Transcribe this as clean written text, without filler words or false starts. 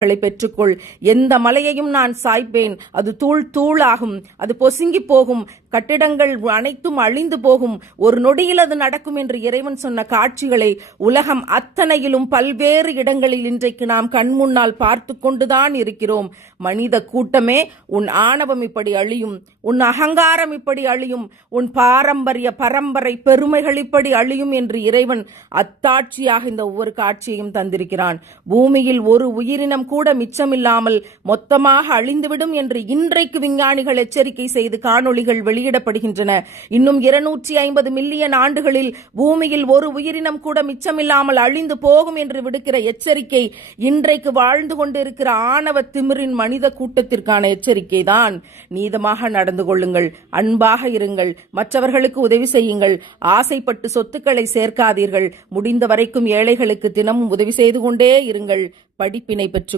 பெற்றுக்கொள். எந்த மலையையும் நான் சாய்ப்பேன், அது தூள் தூளாகும், அது பொசுங்கி போகும், கட்டிடங்கள் அனைத்தும் அழிந்து போகும், ஒரு நொடியில் அது நடக்கும் என்று இறைவன் சொன்ன காட்சிகளை உலகம் அத்தனையிலும் பல்வேறு இடங்களில் இன்றைக்கு நாம் கண்முன்னால் பார்த்து கொண்டுதான் இருக்கிறோம். மனித கூட்டமே, உன் ஆணவம் இப்படி அழியும், உன் அகங்காரம் இப்படி அழியும், உன் பாரம்பரிய பரம்பரை பெருமைகள் இப்படி அழியும் என்று இறைவன் அத்தாட்சியாக இந்த ஒவ்வொரு காட்சியையும் தந்திருக்கிறான். பூமியில் ஒரு உயிரினம் கூட மிச்சமில்லாமல் மொத்தமாக அழிந்துவிடும் என்று இன்றைக்கு விஞ்ஞானிகள் எச்சரிக்கை செய்து காணொளிகள் வெளியிடப்படுகின்றன. இன்னும் 250 மில்லியன் ஆண்டுகளில் பூமியில் ஒரு உயிரினம் கூட மிச்சமில்லாமல் அழிந்து போகும் என்று விடுக்கிற எச்சரிக்கை இன்றைக்கு வாழ்ந்து கொண்டிருக்கிற ஆணவ திமிரின் மனித கூட்டத்திற்கான எச்சரிக்கை தான். நீதமாக நடந்து கொள்ளுங்கள், அன்பாக இருங்கள், மற்றவர்களுக்கு உதவி செய்யுங்கள், ஆசைப்பட்டு சொத்துக்களை சேர்க்காதீர்கள், முடிந்த வரைக்கும் ஏழைகளுக்கு தினமும் உதவி செய்து கொண்டே இருங்கள், படிப்பினை பெற்றுக்கொள்.